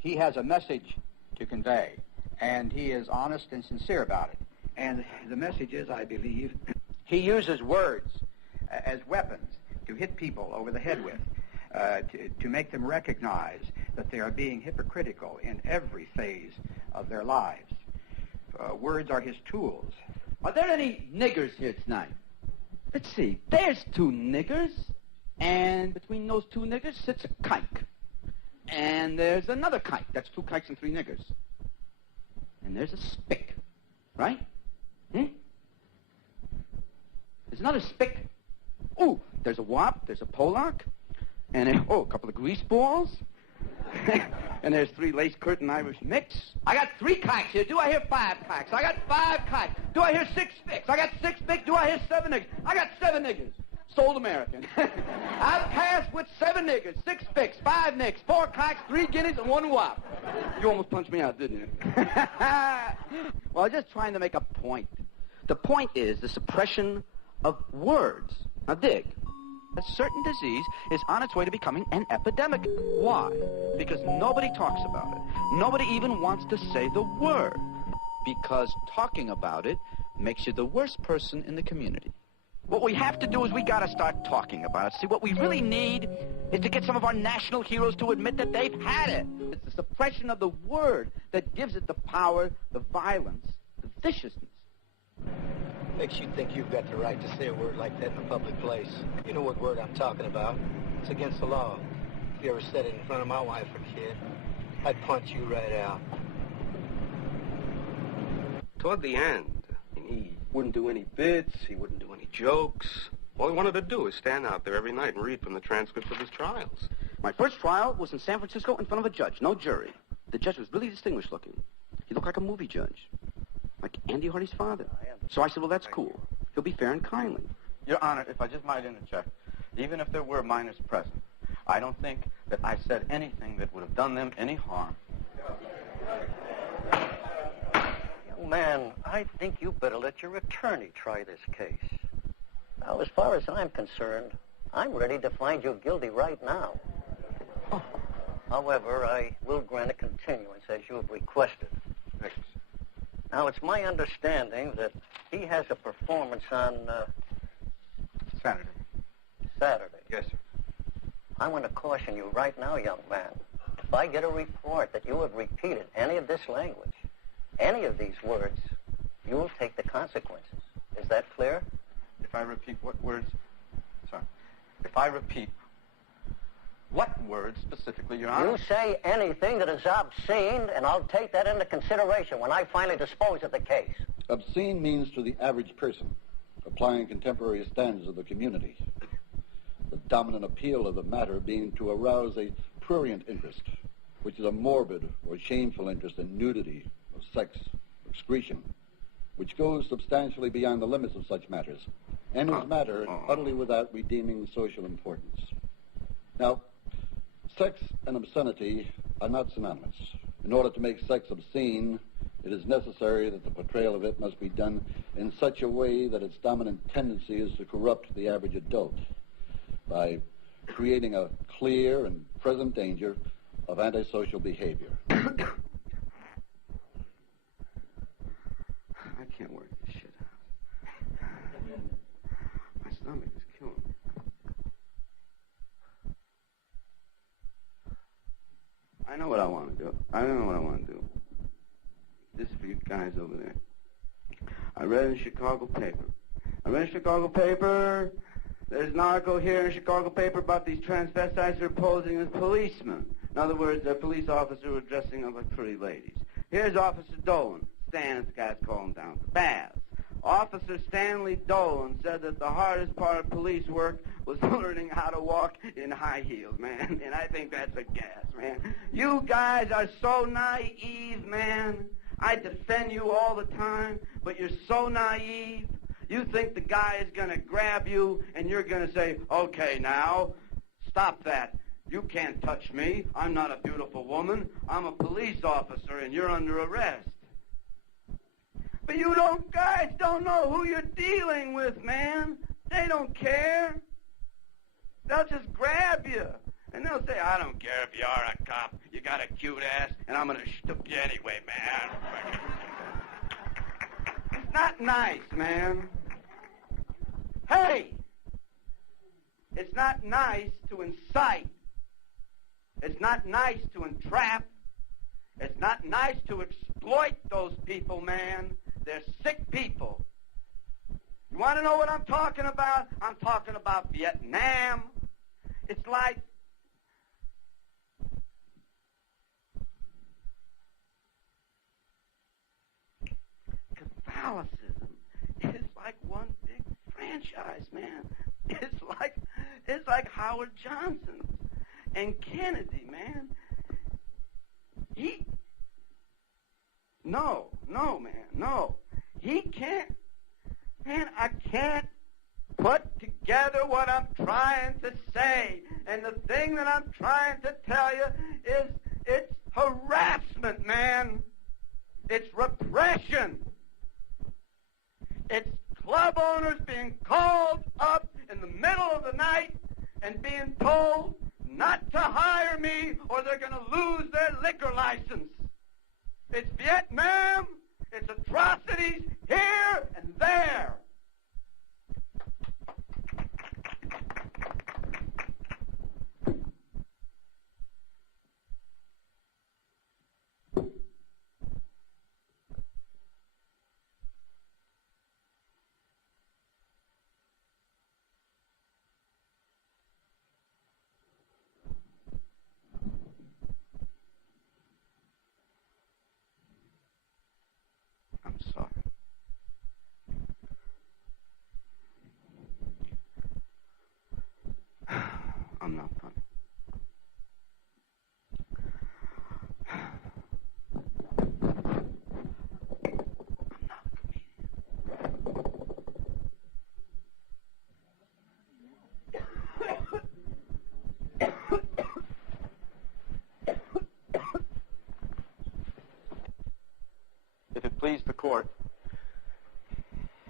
He has a message to convey, and he is honest and sincere about it. And the message is, I believe, he uses words as weapons to hit people over the head with, to make them recognize that they are being hypocritical in every phase of their lives. Words are his tools. Are there any niggers here tonight? Let's see. There's two niggers, and between those two niggers sits a kike. And there's another kike. That's two kikes and three niggers. And there's a spick, right? There's another spick. Ooh, there's a wop, there's a Polak, and a couple of grease balls. And there's three lace curtain Irish mix. I got three kikes here. Do I hear five kikes? I got five kikes. Do I hear six spicks? I got six spicks. Do I hear seven niggers? I got seven niggers. Sold American. I've passed with seven niggers, six spicks, five nicks, four kikes, three guineas, and one wop. You almost punched me out, didn't you? Well, I'm just trying to make a point. The point is the suppression of words. Now, dig. A certain disease is on its way to becoming an epidemic. Why? Because nobody talks about it. Nobody even wants to say the word. Because talking about it makes you the worst person in the community. What we have to do is we got to start talking about it. See, what we really need is to get some of our national heroes to admit that they've had it. It's the suppression of the word that gives it the power, the violence, the viciousness. Makes you think you've got the right to say a word like that in a public place. You know what word I'm talking about. It's against the law. If you ever said it in front of my wife or kid, I'd punch you right out. Toward the end, he wouldn't do any bits, he wouldn't do any jokes. All he wanted to do was stand out there every night and read from the transcripts of his trials. My first trial was in San Francisco in front of a judge, no jury. The judge was really distinguished looking. He looked like a movie judge. Like Andy Hardy's father. So I said, well, that's cool. He'll be fair and kindly. Your Honor, if I just might interject, even if there were minors present, I don't think that I said anything that would have done them any harm. Young man, I think you better let your attorney try this case. Now, as far as I'm concerned, I'm ready to find you guilty right now. However, I will grant a continuance as you have requested. Thanks. Now, it's my understanding that he has a performance on, Saturday. Saturday. Yes, sir. I want to caution you right now, young man. If I get a report that you have repeated any of this language, any of these words, you will take the consequences. Is that clear? If I repeat what words? Sorry. If I repeat what words specifically, Your Honor? You say anything that is obscene, and I'll take that into consideration when I finally dispose of the case. Obscene means to the average person, applying contemporary standards of the community. The dominant appeal of the matter being to arouse a prurient interest, which is a morbid or shameful interest in nudity, of sex, excretion, which goes substantially beyond the limits of such matters, and is matter utterly without redeeming social importance. Now, sex and obscenity are not synonymous. In order to make sex obscene, it is necessary that the portrayal of it must be done in such a way that its dominant tendency is to corrupt the average adult by creating a clear and present danger of antisocial behavior. I can't work this shit out. My stomach is killing me. I know what I want to do. I don't know what I want to do. This is for you guys over there. I read in the Chicago paper. There's an article here in the Chicago paper about these transvestites who are posing as policemen. In other words, they're police officers who are dressing up like pretty ladies. Here's Officer Dolan. Stan, this guy's calling down for baths. Officer Stanley Dolan said that the hardest part of police work was learning how to walk in high heels, man. And I think that's a gas, man. You guys are so naive, man. I defend you all the time, but you're so naive. You think the guy is going to grab you and you're going to say, okay, now, stop that. You can't touch me. I'm not a beautiful woman. I'm a police officer and you're under arrest. But you guys don't know who you're dealing with, man. They don't care. They'll just grab you. And they'll say, I don't care if you are a cop. You got got a cute ass, and I'm gonna shtuck you anyway, man. It's not nice, man. Hey! It's not nice to incite. It's not nice to entrap. It's not nice to exploit those people, man. They're sick people. You want to know what I'm talking about? I'm talking about Vietnam. It's like Catholicism is like one big franchise, man. It's like Howard Johnson and Kennedy, man. No. He can't. Man, I can't put together what I'm trying to say. And the thing that I'm trying to tell you is it's harassment, man. It's repression. It's club owners being called up in the middle of the night and being told not to hire me or they're going to lose their liquor license. It's Vietnam. It's atrocities here and there. I'm sorry. I'm not funny. I'm not a comedian. If it please the court,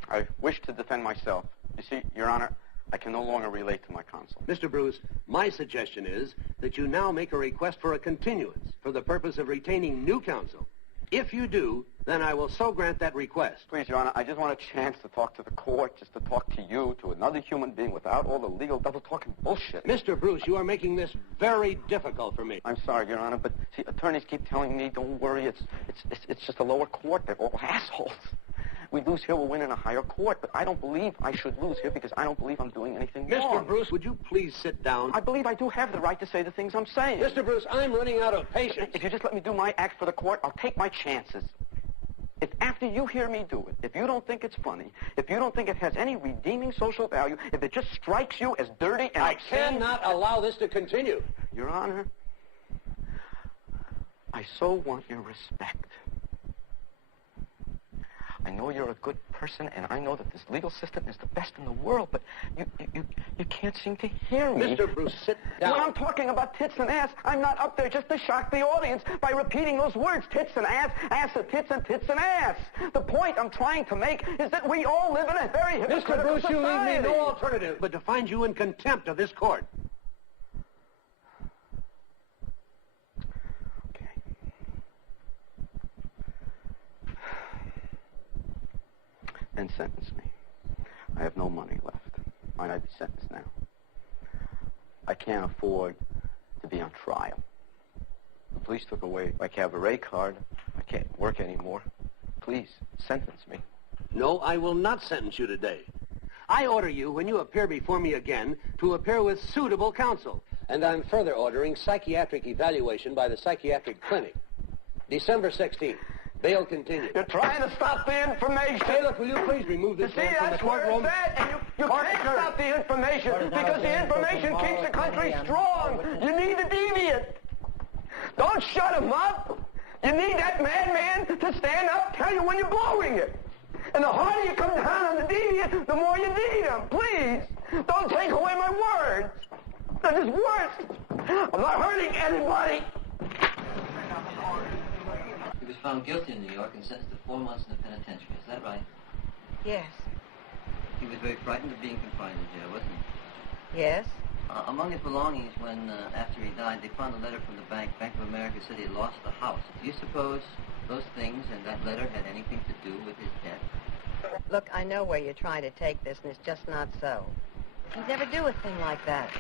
I wish to defend myself. You see, Your Honor, I can no longer relate to my counsel. Mr. Bruce, my suggestion is that you now make a request for a continuance for the purpose of retaining new counsel. If you do, then I will so grant that request. Please, Your Honor, I just want a chance to talk to the court, just to talk to you, to another human being without all the legal double-talking bullshit. Mr. Bruce, you are making this very difficult for me. I'm sorry, Your Honor, but see, attorneys keep telling me, don't worry, it's just a lower court. They're all assholes. We lose here, we'll win in a higher court, but I don't believe I should lose here because I don't believe I'm doing anything wrong. Mr. Bruce, would you please sit down? I believe I do have the right to say the things I'm saying. Mr. Bruce, I'm running out of patience. If you just let me do my act for the court, I'll take my chances. If after you hear me do it, if you don't think it's funny, if you don't think it has any redeeming social value, if it just strikes you as dirty and I cannot allow this to continue. Your Honor, I so want your respect. I know you're a good person, and I know that this legal system is the best in the world, but you can't seem to hear me. Mr. Bruce, sit down. When I'm talking about tits and ass, I'm not up there just to shock the audience by repeating those words, tits and ass, ass and tits and ass. The point I'm trying to make is that we all live in a very hypocritical Mr. Bruce, society. you leave me no alternative but to find you in contempt of this court. And sentence me. I have no money left. Might I be sentenced now? I can't afford to be on trial. The police took away my cabaret card. I can't work anymore. Please, sentence me. No, I will not sentence you today. I order you, when you appear before me again, to appear with suitable counsel. And I'm further ordering psychiatric evaluation by the psychiatric clinic. December 16th. Bail continued. You're trying to stop the information. Bailiff, will you please remove this man from the courtroom? You see, that's where it's at, and you can't stop the information because the information keeps the country strong. You need the deviant. Don't shut him up. You need that madman to stand up, tell you when you're blowing it. And the harder you come down on the deviant, the more you need him. Please, don't take away my words. That is worse. I'm not hurting anybody. He was found guilty in New York and sentenced to 4 months in the penitentiary. Is that right? Yes. He was very frightened of being confined in jail, wasn't he? Yes. Among his belongings, when after he died, they found a letter from the bank. Bank of America said he had lost the house. Do you suppose those things and that letter had anything to do with his death? Look, I know where you're trying to take this, and it's just not so. He'd never do a thing like that.